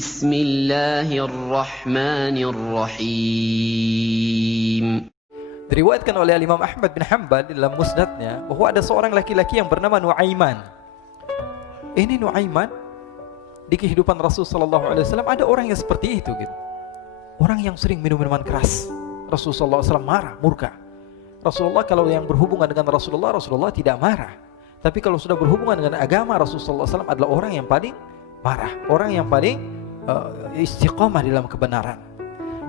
Bismillahirrahmanirrahim. Diriwayatkan oleh Imam Ahmad bin Hanbal dalam musnadnya bahwa ada seorang laki-laki yang bernama Nuaiman. Ini Nuaiman di kehidupan Rasulullah SAW ada orang yang seperti itu gitu. Orang yang sering minum minuman keras. Rasulullah SAW marah, murka. Rasulullah kalau yang berhubungan dengan Rasulullah tidak marah. Tapi kalau sudah berhubungan dengan agama, Rasulullah SAW adalah orang yang paling marah, orang yang paling istiqamah dalam kebenaran.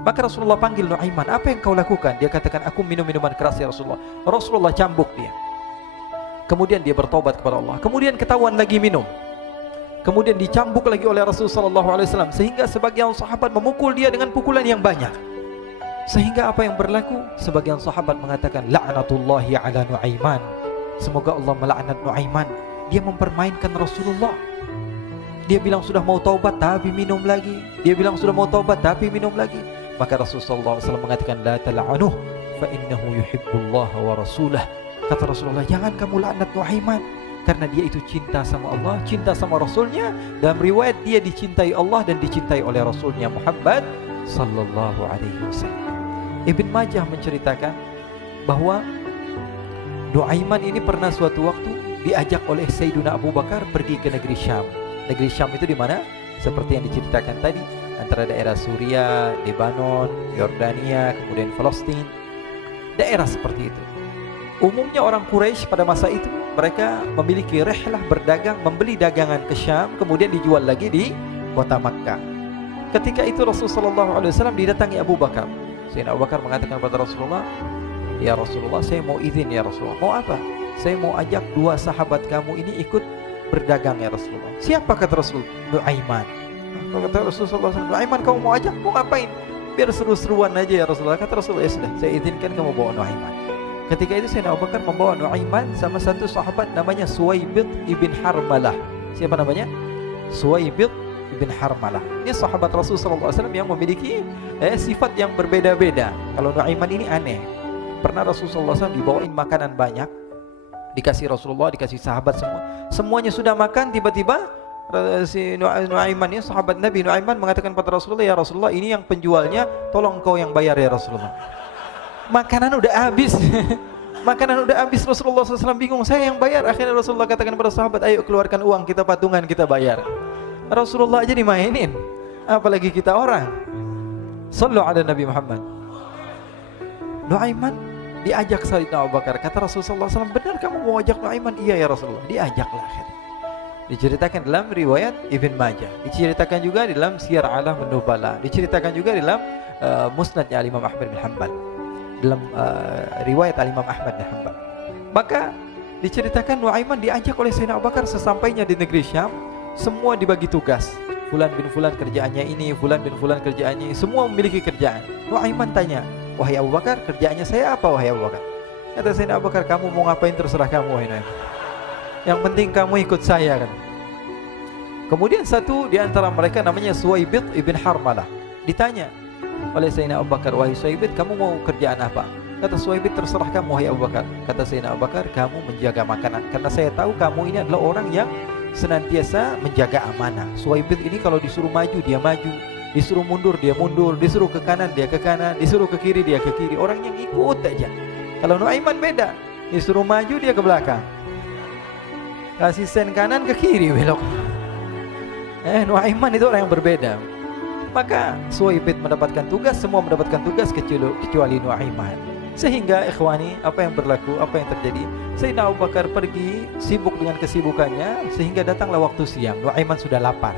Maka Rasulullah panggil Nuaiman, apa yang kau lakukan? Dia katakan, aku minum minuman keras ya Rasulullah. Rasulullah cambuk dia. Kemudian dia bertobat kepada Allah. Kemudian ketahuan lagi minum. Kemudian dicambuk lagi oleh Rasulullah SAW. Sehingga sebagian sahabat memukul dia dengan pukulan yang banyak. Sehingga apa yang berlaku? Sebagian sahabat mengatakan, la'natullahi ala Nuaiman. Semoga Allah melaknat Nuaiman. Dia mempermainkan Rasulullah. Dia bilang sudah mau taubat tapi minum lagi. Dia bilang sudah mau taubat tapi minum lagi. Maka Rasulullah SAW mengatakan, la tal'anuh fa innahu yuhibbullaha wa rasulah. Kata Rasulullah, jangan kamu laknat Nuaiman, karena dia itu cinta sama Allah, cinta sama Rasulnya. Dalam riwayat dia dicintai Allah dan dicintai oleh Rasulnya Muhammad sallallahu alaihi wasallam. Ibn Majah menceritakan bahwa Nuaiman ini pernah suatu waktu diajak oleh Sayyidina Abu Bakar pergi ke negeri Syam. Negeri Syam itu di mana? Seperti yang diceritakan tadi, antara daerah Suriah, Lebanon, Yordania, kemudian Palestina. Daerah seperti itu. Umumnya orang Quraisy pada masa itu mereka memiliki rihlah berdagang, membeli dagangan ke Syam, kemudian dijual lagi di kota Makkah. Ketika itu Rasulullah SAW didatangi Abu Bakar. Sayyidina Abu Bakar mengatakan kepada Rasulullah, ya Rasulullah, saya mau izin ya Rasulullah. Mau apa? Saya mau ajak dua sahabat kamu ini ikut berdagang ya Rasulullah. Siapa kata Rasul? Nuaiman. Kata Rasulullah SAW, Nuaiman kamu mau ajak? Mau ngapain? Biar seru-seruan aja ya Rasulullah. Kata Rasulullah, ya sudah, saya izinkan kamu bawa Nuaiman. Ketika itu Sayyidina Abu Bakar membawa Nuaiman sama satu sahabat namanya Suwaibid ibn Harmalah. Siapa namanya? Suwaibid ibn Harmalah. Ini sahabat Rasulullah SAW yang memiliki sifat yang berbeda-beda. Kalau Nuaiman ini aneh. Pernah Rasulullah SAW dibawain makanan banyak, dikasih Rasulullah, dikasih sahabat semua. Semuanya sudah makan, tiba-tiba si Nuaiman ini, sahabat Nabi Nuaiman mengatakan kepada Rasulullah, ya Rasulullah, ini yang penjualnya, tolong kau yang bayar ya Rasulullah. Makanan udah habis. Makanan udah habis, Rasulullah SAW bingung, saya yang bayar. Akhirnya Rasulullah katakan kepada sahabat, ayo keluarkan uang, kita patungan, kita bayar. Rasulullah aja dimainin, apalagi kita orang. Sallu ala Nabi Muhammad. Nuaiman diajak Sayyidina Abu Bakar. Kata Rasulullah SAW, benar kamu mau ajak Nuaiman? Iya ya Rasulullah. Diajaklah akhirnya. Diceritakan dalam riwayat Ibn Majah, diceritakan juga di dalam Siyar A'lam An-Nubala, diceritakan juga di dalam musnadnya Imam Ahmad bin Hanbal, dalam riwayat Imam Ahmad bin Hanbal. Maka diceritakan Nuaiman diajak oleh Sayyidina Abu Bakar. Sesampainya di negeri Syam, semua dibagi tugas. Fulan bin Fulan kerjaannya ini, Fulan bin Fulan kerjaannya ini, semua memiliki kerjaan. Nuaiman tanya, wahai Abu Bakar, kerjaannya saya apa wahai Abu Bakar? Kata Sayyidina Abu Bakar, kamu mau ngapain terserah kamu wahai Nuaiman. Yang penting kamu ikut saya kan. Kemudian satu di antara mereka namanya Suwaibid ibn Harmalah. Ditanya oleh Sayyidina Abu Bakar, wahai Suwaibid, kamu mau kerjaan apa? Kata Suwaibid, terserah kamu wahai Abu Bakar. Kata Sayyidina Abu Bakar, kamu menjaga makanan, karena saya tahu kamu ini adalah orang yang senantiasa menjaga amanah. Suwaibid ini kalau disuruh maju dia maju, disuruh mundur dia mundur, disuruh ke kanan dia ke kanan, disuruh ke kiri dia ke kiri. Orang yang ikut aja. Kalau Nuaiman beda, disuruh maju dia ke belakang, kasih sen kanan ke kiri belok. Nuaiman itu orang yang berbeda. Maka Suwaibid mendapatkan tugas, semua mendapatkan tugas kecuali Nuaiman. Sehingga ikhwani, apa yang berlaku, apa yang terjadi? Sayyidina Abu Bakar pergi sibuk dengan kesibukannya, sehingga datanglah waktu siang. Nuaiman sudah lapar.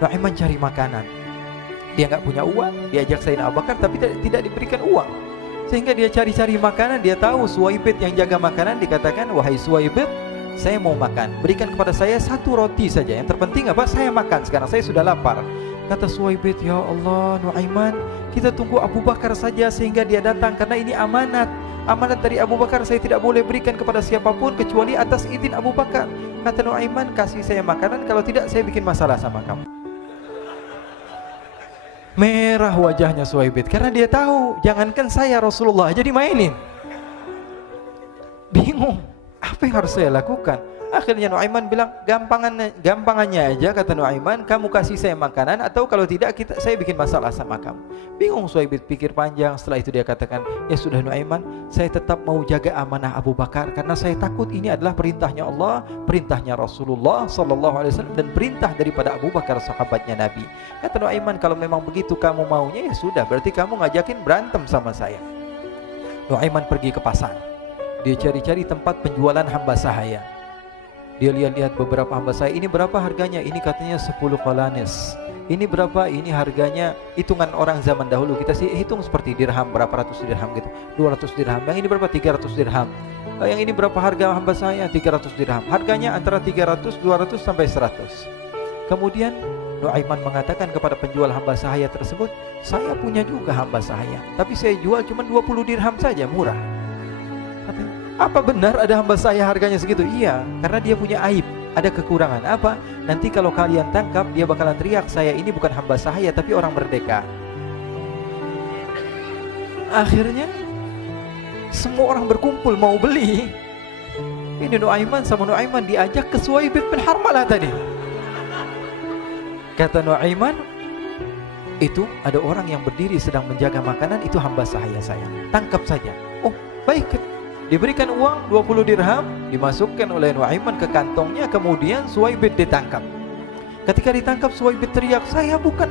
Nuaiman cari makanan. Dia nggak punya uang, diajak Sayyidina Abu Bakar tapi tidak diberikan uang. Sehingga dia cari-cari makanan. Dia tahu Suwaibid yang jaga makanan. Dikatakan, wahai Suwaibid, saya mau makan, berikan kepada saya satu roti saja. Yang terpenting apa? Saya makan sekarang, saya sudah lapar. Kata Suwaibid, ya Allah Nuaiman, kita tunggu Abu Bakar saja sehingga dia datang, karena ini amanat. Amanat dari Abu Bakar, saya tidak boleh berikan kepada siapapun kecuali atas izin Abu Bakar. Kata Nuaiman, kasih saya makanan, kalau tidak saya bikin masalah sama kamu. Merah wajahnya Suwaibid, karena dia tahu, jangankan saya, Rasulullah aja dimainin. Bingung, Apa yang harus saya lakukan? Akhirnya Nuaiman bilang, gampangannya aja, kata Nuaiman, kamu kasih saya makanan, atau kalau tidak saya bikin masalah sama kamu. Bingung Suhaib pikir panjang. Setelah itu dia katakan, ya sudah Nuaiman, saya tetap mau jaga amanah Abu Bakar, karena saya takut ini adalah perintahnya Allah, perintahnya Rasulullah SAW, dan perintah daripada Abu Bakar sahabatnya Nabi. Kata Nuaiman, kalau memang begitu kamu maunya, ya sudah, berarti kamu ngajakin berantem sama saya. Nuaiman pergi ke pasar. Dia cari-cari tempat penjualan hamba sahaya. Dia lihat-lihat beberapa hamba sahaya. Ini berapa harganya? Ini katanya 10 qalanis. Ini berapa? Ini harganya hitungan orang zaman dahulu. Kita sih hitung seperti dirham, berapa ratus dirham gitu. 200 dirham. Yang ini berapa? 300 dirham. Yang ini berapa harga hamba sahaya? 300 dirham. Harganya antara 300, 200 sampai 100. Kemudian Nuaiman mengatakan kepada penjual hamba sahaya tersebut, saya punya juga hamba sahaya, tapi saya jual cuma 20 dirham saja, murah. Katanya, apa benar ada hamba saya harganya segitu? Iya, karena dia punya aib, ada kekurangan. Apa? Nanti kalau kalian tangkap, dia bakalan teriak, saya ini bukan hamba sahaya tapi orang merdeka. Akhirnya semua orang berkumpul mau beli. Ini Nuaiman sama Nuaiman diajak ke Suhaib bin Harmalah tadi. Kata Nuaiman, itu ada orang yang berdiri sedang menjaga makanan, itu hamba sahaya saya, tangkap saja. Oh baik. Diberikan uang 20 dirham, dimasukkan oleh Nuaiman ke kantongnya, kemudian Suhaib ditangkap. Ketika ditangkap, Suhaib teriak, saya bukan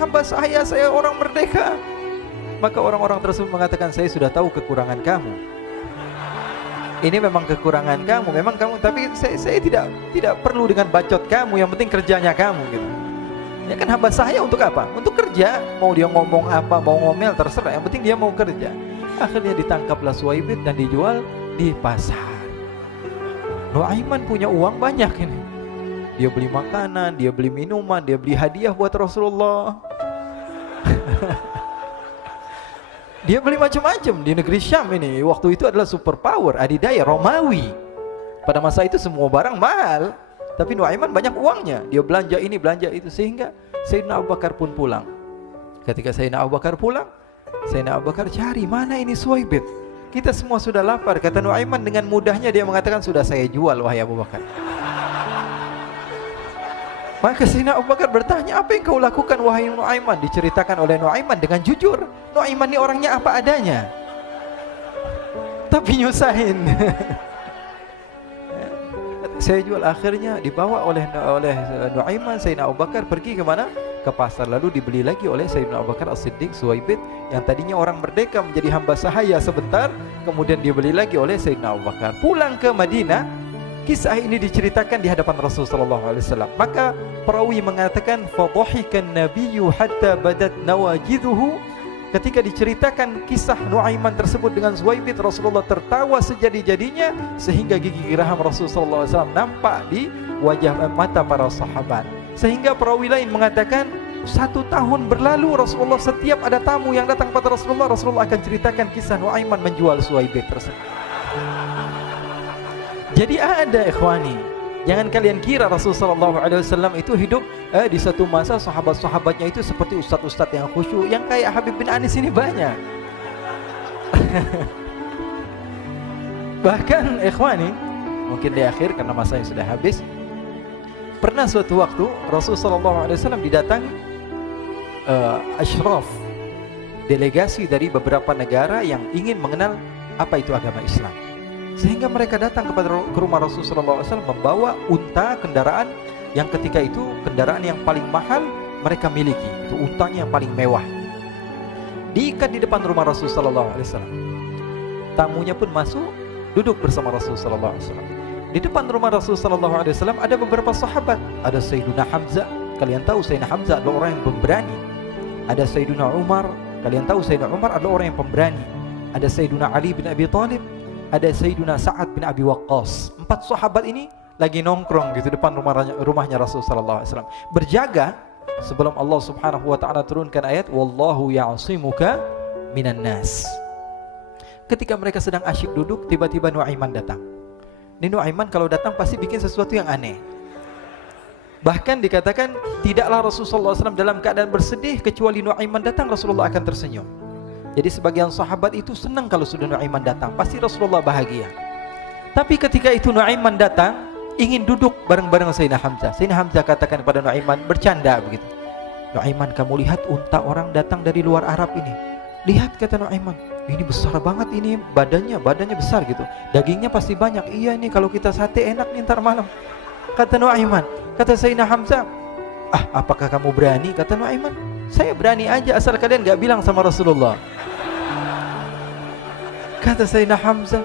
hamba saya orang merdeka. Maka orang-orang tersebut mengatakan, saya sudah tahu kekurangan kamu. Ini memang kekurangan kamu, memang kamu, tapi saya tidak perlu dengan bacot kamu, yang penting kerjanya kamu gitu. Ya kan hamba saya untuk apa? Untuk kerja. Mau dia ngomong apa, mau ngomel terserah, yang penting dia mau kerja. Akhirnya ditangkaplah Suhaib dan dijual di pasar. Nuaiman punya uang banyak ini. Dia beli makanan, dia beli minuman, dia beli hadiah buat Rasulullah. Dia beli macam-macam di negeri Syam ini. Waktu itu adalah superpower, adidaya Romawi. Pada masa itu semua barang mahal, tapi Nuaiman banyak uangnya. Dia belanja ini, belanja itu, sehingga Sayyidina Abu Bakar pun pulang. Ketika Sayyidina Abu Bakar pulang, Sayyidina Abu Bakar cari, mana ini Suhaib? Kita semua sudah lapar. Kata Nuaiman dengan mudahnya dia mengatakan, sudah saya jual wahai Abu Bakar. Maka Sayyidina Abu Bakar bertanya, apa yang kau lakukan wahai Nuaiman? Diceritakan oleh Nuaiman dengan jujur. Nuaiman ini orangnya apa adanya, tapi nyusahin. Saya jual. Akhirnya dibawa oleh Nuaiman, Sayyidina Abu Bakar pergi ke mana? Ke pasar. Lalu dibeli lagi oleh Sayyidina Abu Bakar As-Siddiq Suhaib, yang tadinya orang merdeka menjadi hamba sahaya sebentar, kemudian dibeli lagi oleh Sayyidina Abu Bakar. Pulang ke Madinah, kisah ini diceritakan di hadapan Rasulullah SAW. Maka perawi mengatakan, fadhahikan nabiyyu hatta badat nawajidhuhu. Ketika diceritakan kisah Nuaiman tersebut dengan Suhaib, Rasulullah tertawa sejadi-jadinya, sehingga gigi geraham Rasulullah SAW nampak di wajah mata para sahabat. Sehingga perawi lain mengatakan, 1 tahun berlalu Rasulullah, setiap ada tamu yang datang pada Rasulullah akan ceritakan kisah Nuaiman menjual Suhaib tersebut. Jadi ada ikhwani, jangan kalian kira Rasulullah SAW itu hidup di satu masa sahabat-sahabatnya itu seperti ustadz-ustadz yang khusyuk, yang kayak Habib bin Anis ini banyak. Bahkan ikhwani, mungkin di akhir karena masanya sudah habis, pernah suatu waktu Rasulullah SAW didatangi asyraf, delegasi dari beberapa negara yang ingin mengenal apa itu agama Islam. Sehingga mereka datang ke rumah Rasulullah SAW membawa unta, kendaraan yang ketika itu kendaraan yang paling mahal mereka miliki. Itu untanya yang paling mewah. Diikat di depan rumah Rasulullah SAW. Tamunya pun masuk, duduk bersama Rasulullah SAW. Di depan rumah Rasulullah SAW ada beberapa sahabat. Ada Sayyiduna Hamzah. Kalian tahu Sayyidina Hamzah adalah orang yang pemberani. Ada Sayyiduna Umar. Kalian tahu Sayyidina Umar adalah orang yang pemberani. Ada Sayyiduna Ali bin Abi Thalib. Ada Sayyiduna Sa'ad bin Abi Waqqas. 4 sahabat ini lagi nongkrong gitu depan rumahnya Rasulullah SAW, berjaga sebelum Allah Subhanahu wa taala turunkan ayat wallahu ya'simuka minan nas. Ketika mereka sedang asyik duduk, tiba-tiba Nuaiman datang. Ini Nuaiman kalau datang pasti bikin sesuatu yang aneh. Bahkan dikatakan tidaklah Rasulullah SAW dalam keadaan bersedih, kecuali Nuaiman datang Rasulullah akan tersenyum. Jadi sebagian sahabat itu senang kalau sudah Nuaiman datang, pasti Rasulullah bahagia. Tapi ketika itu Nuaiman datang, ingin duduk bareng-bareng Sayyidina Hamzah. Sayyidina Hamzah katakan kepada Nuaiman, bercanda begitu. Nuaiman, kamu lihat unta orang datang dari luar Arab ini. Lihat, kata Nuaiman, ini besar banget, ini badannya besar gitu. Dagingnya pasti banyak. Iya, ini kalau kita sate enak nih ntar malam. Kata Nuaiman. Kata Sayyidina Hamzah, apakah kamu berani? Kata Nuaiman, saya berani aja asal kalian gak bilang sama Rasulullah. Kata Sayyidina Hamzah,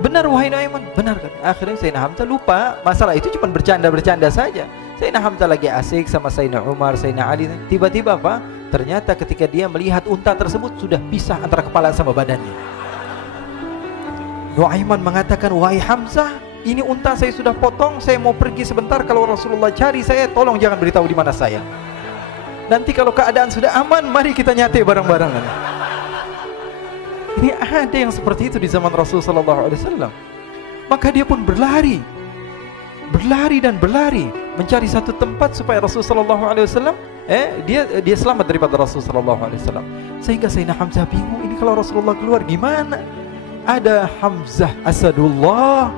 benar wahai Nuaiman, benar kan? Akhirnya Sayyidina Hamzah lupa masalah itu, cuma bercanda-bercanda saja. Sayyidina Hamzah lagi asik sama Sayyidina Umar, Sayyidina Ali. Tiba-tiba apa? Ternyata ketika dia melihat unta tersebut sudah pisah antara kepala sama badannya. Nuaiman mengatakan, wahai Hamzah, ini unta saya sudah potong, saya mau pergi sebentar. Kalau Rasulullah cari saya, tolong jangan beritahu di mana saya. Nanti kalau keadaan sudah aman, mari kita nyate bareng-barengan. Ini ada yang seperti itu di zaman Rasulullah SAW. Maka dia pun berlari dan berlari mencari satu tempat supaya Rasulullah SAW dia selamat daripada Rasulullah SAW. Sehingga Sayyidina Hamzah bingung, ini kalau Rasulullah keluar gimana? Ada Hamzah Asadullah,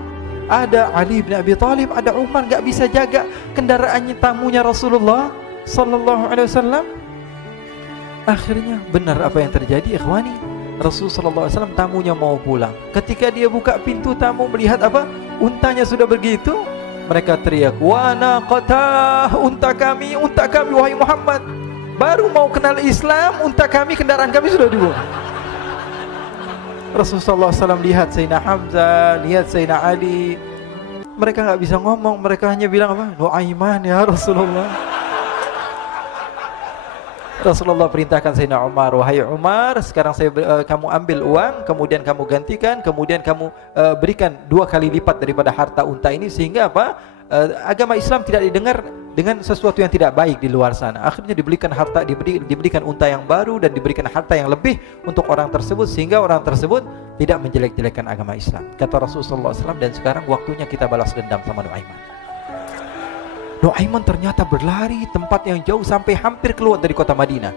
ada Ali bin Abi Thalib, ada Umar, gak bisa jaga kendaraannya, tamunya Rasulullah Sallallahu Alaihi Wasallam. Akhirnya benar apa yang terjadi, ikhwani. Rasulullah SAW tamunya mau pulang. Ketika dia buka pintu, tamu melihat apa? Untanya sudah begitu. Mereka teriak, wa naqatah, unta kami wahai Muhammad. Baru mau kenal Islam, unta kami, kendaraan kami sudah dibuang. Rasulullah SAW lihat Sayyidina Hamzah, lihat Sayyidina Ali. Mereka gak bisa ngomong, mereka hanya bilang apa? Nuaiman ya Rasulullah. Rasulullah perintahkan Sayyidina Umar, wahai Umar, sekarang kamu ambil uang, kemudian kamu gantikan, kemudian kamu berikan 2 kali lipat daripada harta unta ini, sehingga apa? Agama Islam tidak didengar dengan sesuatu yang tidak baik di luar sana. Akhirnya diberikan harta, diberikan unta yang baru dan diberikan harta yang lebih untuk orang tersebut, sehingga orang tersebut tidak menjelek-jelekan agama Islam. Kata Rasulullah SAW, dan sekarang waktunya kita balas dendam sama Nuaiman. Nuaiman ternyata berlari tempat yang jauh sampai hampir keluar dari kota Madinah.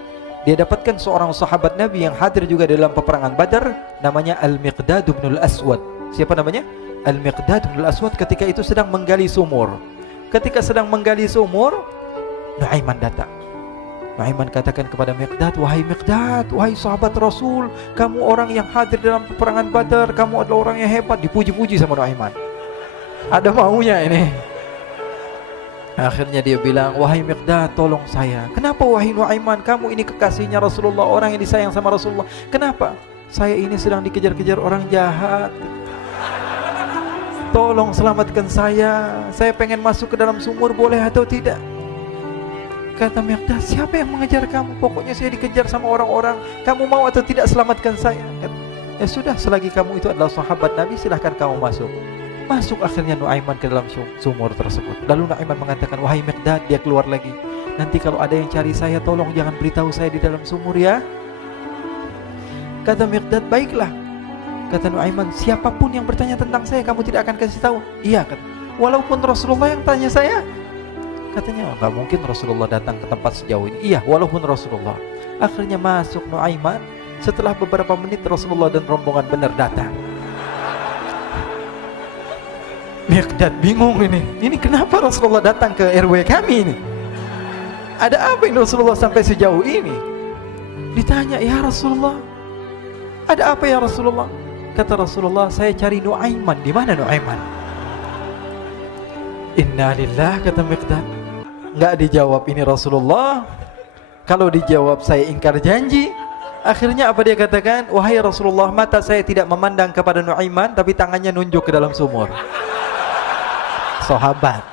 Dia dapatkan seorang sahabat Nabi yang hadir juga dalam peperangan Badar, namanya Al-Miqdad bin Al-Aswad. Siapa namanya? Al-Miqdad bin Al-Aswad ketika itu sedang menggali sumur. Ketika sedang menggali sumur, Nuaiman datang. Nuaiman katakan kepada Miqdad, wahai Miqdad, wahai sahabat Rasul, kamu orang yang hadir dalam peperangan Badar, kamu adalah orang yang hebat. Dipuji-puji sama Nuaiman. Ada maunya ini. Akhirnya dia bilang, wahai Miqdad, tolong saya. Kenapa wahai Nuaiman? Kamu ini kekasihnya Rasulullah, orang yang disayang sama Rasulullah. Kenapa? Saya ini sedang dikejar-kejar orang jahat. Tolong selamatkan saya. Saya pengen masuk ke dalam sumur, boleh atau tidak? Kata Miqdad, siapa yang mengejar kamu? Pokoknya saya dikejar sama orang-orang. Kamu mau atau tidak selamatkan saya? Ya sudah, selagi kamu itu adalah sahabat Nabi, silahkan kamu masuk. Masuk akhirnya Nuaiman ke dalam sumur tersebut. Lalu Nuaiman mengatakan, wahai Miqdad, dia keluar lagi. Nanti kalau ada yang cari saya, tolong jangan beritahu saya di dalam sumur ya. Kata Miqdad, baiklah. Kata Nuaiman, siapapun yang bertanya tentang saya, kamu tidak akan kasih tahu. Iya, kata. Walaupun Rasulullah yang tanya saya. Katanya, enggak mungkin Rasulullah datang ke tempat sejauh ini. Iya, walaupun Rasulullah. Akhirnya masuk Nuaiman. Setelah beberapa menit, Rasulullah dan rombongan benar datang. Miqdad bingung ini. Ini kenapa Rasulullah datang ke RW kami ini? Ada apa ini Rasulullah sampai sejauh ini? Ditanya, ya Rasulullah, ada apa ya Rasulullah? Kata Rasulullah, saya cari Nuaiman. Di mana Nuaiman? Innalillah, kata Miqdad. Enggak dijawab ini Rasulullah. Kalau dijawab saya ingkar janji. Akhirnya apa dia katakan? Wahai Rasulullah, mata saya tidak memandang kepada Nuaiman, tapi tangannya nunjuk ke dalam sumur. Sahabat.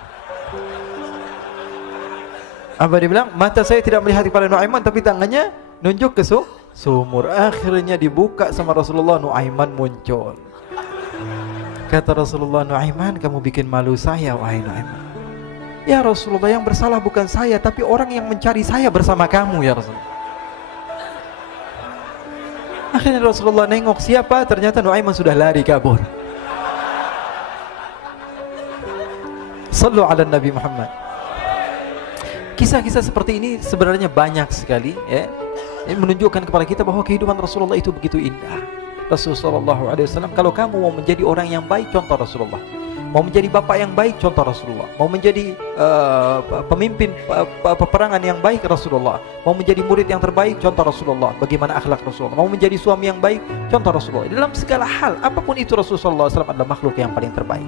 Apa dia bilang? Mata saya tidak melihat kepada Nuaiman, tapi tangannya nunjuk ke sumur. Akhirnya dibuka sama Rasulullah, Nuaiman muncul. Kata Rasulullah, Nuaiman, kamu bikin malu saya, wahai Nuaiman. Ya Rasulullah, yang bersalah bukan saya, tapi orang yang mencari saya bersama kamu ya Rasulullah. Akhirnya Rasulullah nengok, siapa? Ternyata Nuaiman sudah lari kabur. Sallu ala Nabi Muhammad. Kisah-kisah seperti ini sebenarnya banyak sekali ya. Ini menunjukkan kepada kita bahwa kehidupan Rasulullah itu begitu indah. Rasulullah SAW, kalau kamu mau menjadi orang yang baik, contoh Rasulullah. Mau menjadi bapak yang baik, contoh Rasulullah. Mau menjadi pemimpin peperangan yang baik, Rasulullah. Mau menjadi murid yang terbaik, contoh Rasulullah. Bagaimana akhlak Rasulullah. Mau menjadi suami yang baik, contoh Rasulullah. Dalam segala hal, apapun itu, Rasulullah SAW adalah makhluk yang paling terbaik.